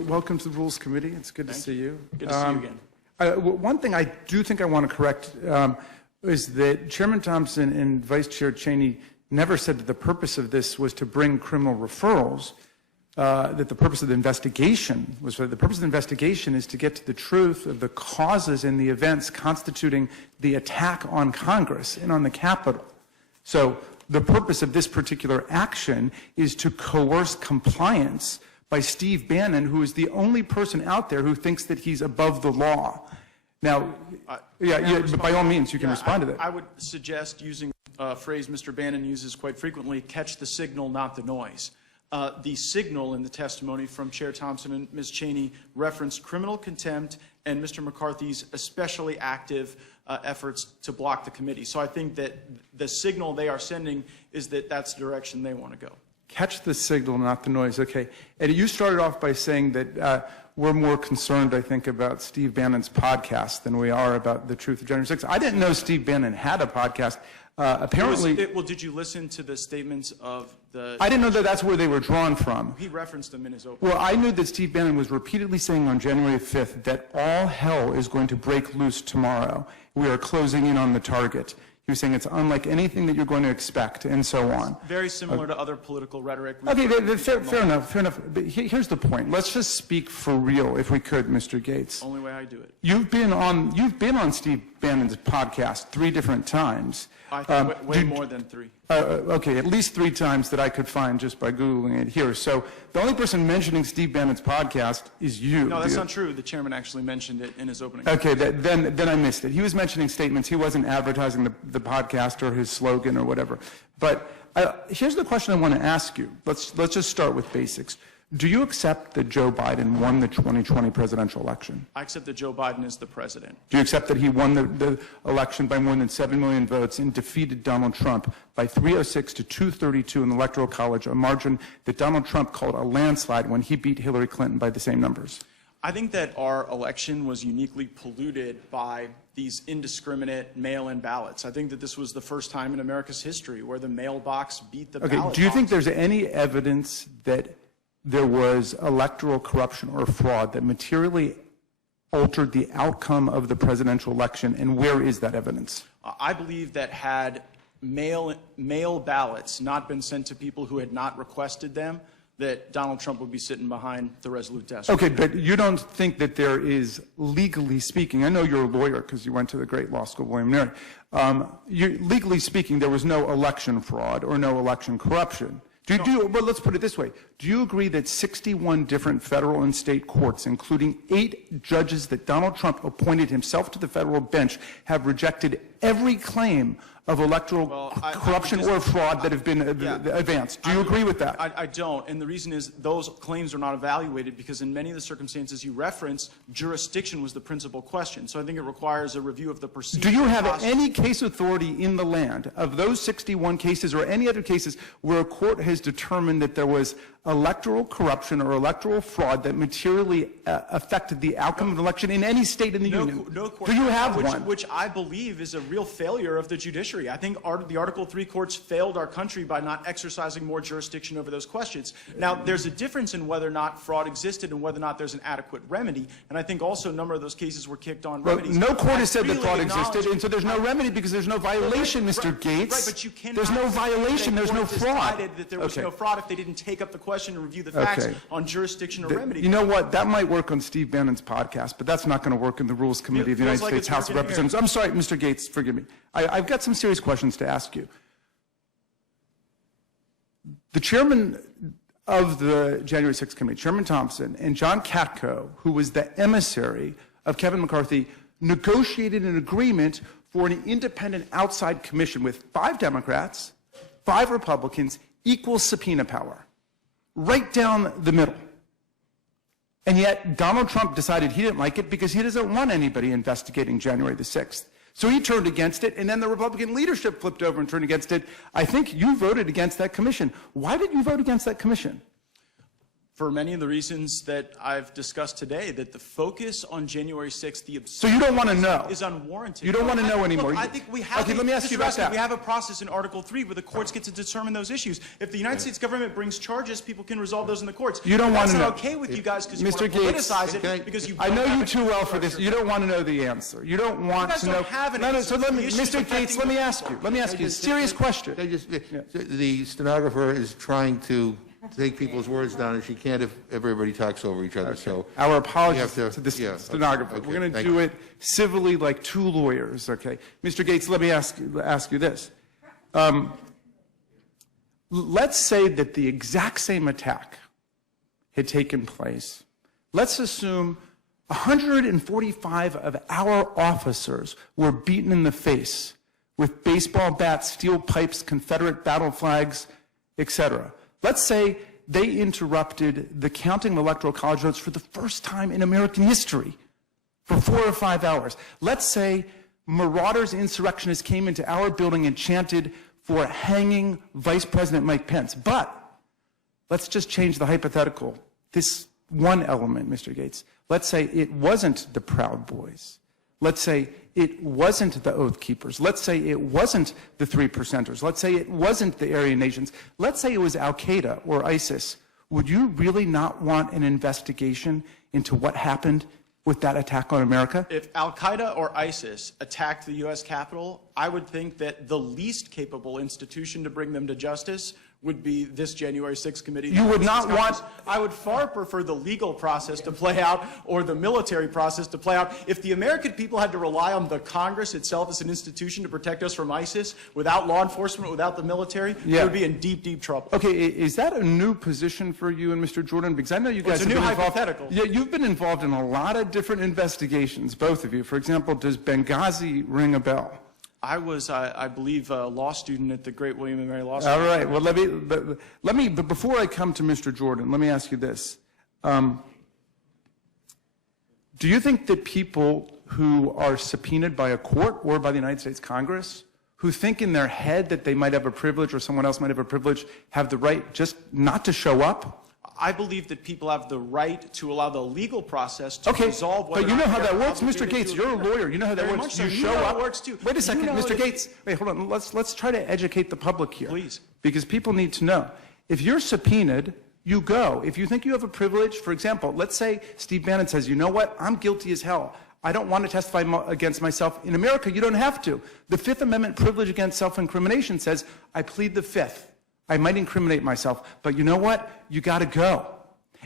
Welcome to the Rules Committee. It's good to see you. Good to see you again. One thing I do think I want to correct is that Chairman Thompson and Vice Chair Cheney never said that the purpose of this was to bring criminal referrals, that the purpose of the investigation was the purpose of the investigation is to get to the truth of the causes and the events constituting the attack on Congress and on the Capitol. So the purpose of this particular action is to coerce compliance by Steve Bannon, who is the only person out there who thinks that he's above the law. Now, but by all means, you can respond to that. I would suggest using a phrase Mr. Bannon uses quite frequently, catch the signal, not the noise. The signal in the testimony from Chair Thompson and Ms. Cheney referenced criminal contempt and Mr. McCarthy's especially active efforts to block the committee. So I think that the signal they are sending is that that's the direction they want to go. Catch the signal, not the noise. Okay. Eddie, you started off by saying that we're more concerned, I think, about Steve Bannon's podcast than we are about the truth of January 6th. I didn't know Steve Bannon had a podcast. Apparently, well, did you listen to the statements of the? I didn't know that that's where they were drawn from. He referenced them in his opening. Well, I knew that Steve Bannon was repeatedly saying on January 5th that all hell is going to break loose tomorrow. We are closing in on the target. He was saying it's unlike anything that you're going to expect, and so on. Very similar to other political rhetoric. Okay, fair enough. But here's the point. Let's just speak for real, if we could, Mr. Gaetz. Only way I do it. You've been on Steve Bannon's podcast 3 different times. I think way more than 3. Okay, at least 3 times that I could find just by Googling it here. So the only person mentioning Steve Bannon's podcast is you. No, that's not true. The chairman actually mentioned it in his opening. Okay, then I missed it. He was mentioning statements. He wasn't advertising the podcast or his slogan or whatever. But here's the question I want to ask you. Let's just start with basics. Do you accept that Joe Biden won the 2020 presidential election? I accept that Joe Biden is the president. Do you accept that he won the election by more than 7 million votes and defeated Donald Trump by 306 to 232 in the Electoral College, a margin that Donald Trump called a landslide when he beat Hillary Clinton by the same numbers? I think that our election was uniquely polluted by these indiscriminate mail-in ballots. I think that this was the first time in America's history where the mailbox beat the ballot box. Do you think there's any evidence that there was electoral corruption or fraud that materially altered the outcome of the presidential election, and where is that evidence? I believe that had mail ballots not been sent to people who had not requested them, that Donald Trump would be sitting behind the Resolute desk. Okay, but you don't think that there is, legally speaking, I know you're a lawyer because you went to the great law school of William and Mary, legally speaking, there was no election fraud or no election corruption. Well, let's put it this way. Do you agree that 61 different federal and state courts, including 8 judges that Donald Trump appointed himself to the federal bench, have rejected every claim of electoral corruption or fraud that have been advanced? Do you agree with that? I don't, and the reason is those claims are not evaluated because in many of the circumstances you reference, jurisdiction was the principal question. So I think it requires a review of the procedure. Do you have any case authority in the land of those 61 cases or any other cases where a court has determined that there was electoral corruption or electoral fraud that materially affected the outcome of the election in any state in the union? No court. Do you have one? Which I believe is a real failure of the judiciary. I think the Article III courts failed our country by not exercising more jurisdiction over those questions. Now, there's a difference in whether or not fraud existed and whether or not there's an adequate remedy, and I think also a number of those cases were kicked on remedies. No court has said that fraud existed, and so there's no remedy because there's no violation, Mr. Gaetz. Right, but you cannot. There's no violation, there's no fraud. That there was no fraud if they didn't take up the question and review the facts on jurisdiction or remedy. You know what? That might work on Steve Bannon's podcast, but that's not going to work in the Rules Committee of the United States House of Representatives. I'm sorry, Mr. Gaetz, forgive me. I've got some serious questions to ask you. The chairman of the January 6th committee, Chairman Thompson, and John Katko, who was the emissary of Kevin McCarthy, negotiated an agreement for an independent outside commission with 5 Democrats, 5 Republicans, equal subpoena power, right down the middle. And yet Donald Trump decided he didn't like it because he doesn't want anybody investigating January the 6th. So he turned against it, and then the Republican leadership flipped over and turned against it. I think you voted against that commission. Why did you vote against that commission? For many of the reasons that I've discussed today, that the focus on January 6th, the So you don't want to know? is unwarranted. You don't want to know anymore? Look, I think we have. Okay, let me ask you about that. We have a process in Article 3 where the courts get to determine those issues. If the United States government brings charges, people can resolve those in the courts. You don't want to know. That's not okay with you guys because you want to politicize it because you. I know you too well for this. You don't want to know the answer. You don't want to know. You guys don't have an answer. So let me, The issues Mr. affecting Gaetz, let me ask you. Let me ask you a serious question. The stenographer is trying to take people's words down, and she can't if everybody talks over each other, so. Our apologies You have to the yeah, stenographer. okay, We're going to thank do you. it civilly like two lawyers, okay? Mr. Gaetz, let me ask you this. Let's say that the exact same attack had taken place. Let's assume 145 of our officers were beaten in the face with baseball bats, steel pipes, Confederate battle flags, etc. Let's say they interrupted the counting of electoral college votes for the first time in American history for 4 or 5 hours. Let's say marauders, insurrectionists came into our building and chanted for hanging Vice President Mike Pence. But let's just change the hypothetical. This one element, Mr. Gaetz. Let's say it wasn't the Proud Boys. Let's say it wasn't the Oath Keepers. Let's say it wasn't the 3%ers. Let's say it wasn't the Aryan Nations. Let's say it was Al-Qaeda or ISIS. Would you really not want an investigation into what happened with that attack on America? If Al-Qaeda or ISIS attacked the U.S. Capitol, I would think that the least capable institution to bring them to justice would be this January 6th committee. You would not want... I would far prefer the legal process to play out or the military process to play out. If the American people had to rely on the Congress itself as an institution to protect us from ISIS, without law enforcement, without the military, we would be in deep, deep trouble. Okay, is that a new position for you and Mr. Jordan? Because I know you guys It's a have new been involved. hypothetical. Yeah, you've been involved in a lot of different investigations, both of you. For example, does Benghazi ring a bell? I was, I believe, a law student at the Great William and Mary Law School. All right. Well, but before I come to Mr. Jordan, let me ask you this. Do you think that people who are subpoenaed by a court or by the United States Congress, who think in their head that they might have a privilege or someone else might have a privilege, have the right just not to show up? I believe that people have the right to allow the legal process to resolve whether but you know how that works, Mr. obligated Gaetz. to You're a appear. lawyer. You know how that Very works. much so. You You show know up. it works too. Wait a second, You know Mr. that- Gaetz. Wait, hold on. Let's try to educate the public here. Please. Because people need to know. If you're subpoenaed, you go. If you think you have a privilege, for example, let's say Steve Bannon says, you know what, I'm guilty as hell. I don't want to testify against myself. In America, you don't have to. The Fifth Amendment privilege against self-incrimination says, I plead the Fifth. I might incriminate myself, but you know what? You got to go.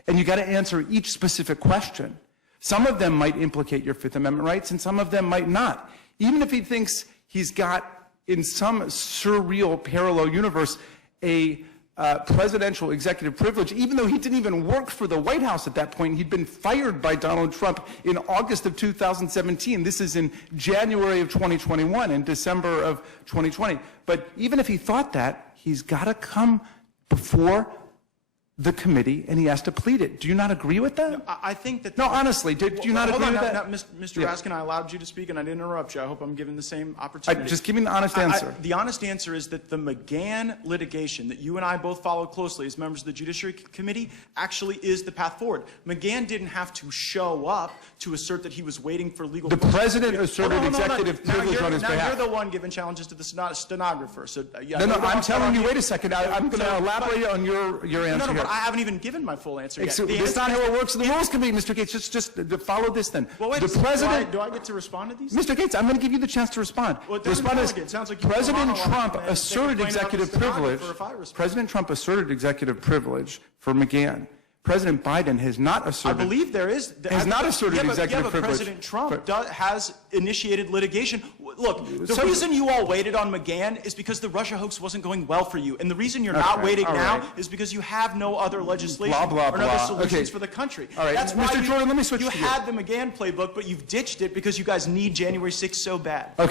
And you got to answer each specific question. Some of them might implicate your Fifth Amendment rights, and some of them might not. Even if he thinks he's got, in some surreal parallel universe, a presidential executive privilege, even though he didn't even work for the White House at that point. He'd been fired by Donald Trump in August of 2017. This is in January of 2021, in December of 2020. But even if he thought that, he's got to come before the committee, and he has to plead it. Do you not agree with that? I think that... No, honestly, do you not agree with that? Mr. Yeah. Raskin, I allowed you to speak, and I didn't interrupt you. I hope I'm given the same opportunity. Just give me the honest answer. The honest answer is that the McGahn litigation that you and I both followed closely as members of the Judiciary Committee actually is the path forward. McGahn didn't have to show up to assert that he was waiting for legal... The president asserted executive privilege on his behalf. Now you're the one giving challenges to the stenographer. So, yeah, No, I'm telling you, wait a second. I'm going to elaborate on your answer No, here. but I haven't even given my full answer yet. That's not how it works in the Rules Committee, Mr. Gaetz. Just follow this then. Well, wait, the president... do I get to respond to these? Mr. Gaetz, I'm going to give you the chance to respond. Well, it doesn't Respond sound like it. Sounds like you President want to Trump monologue and asserted then complain about the executive privilege. stenographer if I respond. President Trump asserted executive privilege for McGahn. President Biden has not asserted... I believe there is... Has not asserted executive but privilege. President Trump has initiated litigation. Look, the reason you all waited on McGahn is because the Russia hoax wasn't going well for you. And the reason you're not waiting now is because you have no other legislation or other solutions for the country. All right, That's why Mr. Jordan, let me switch you to you. had the McGahn playbook, but you've ditched it because you guys need January 6th so bad. Okay.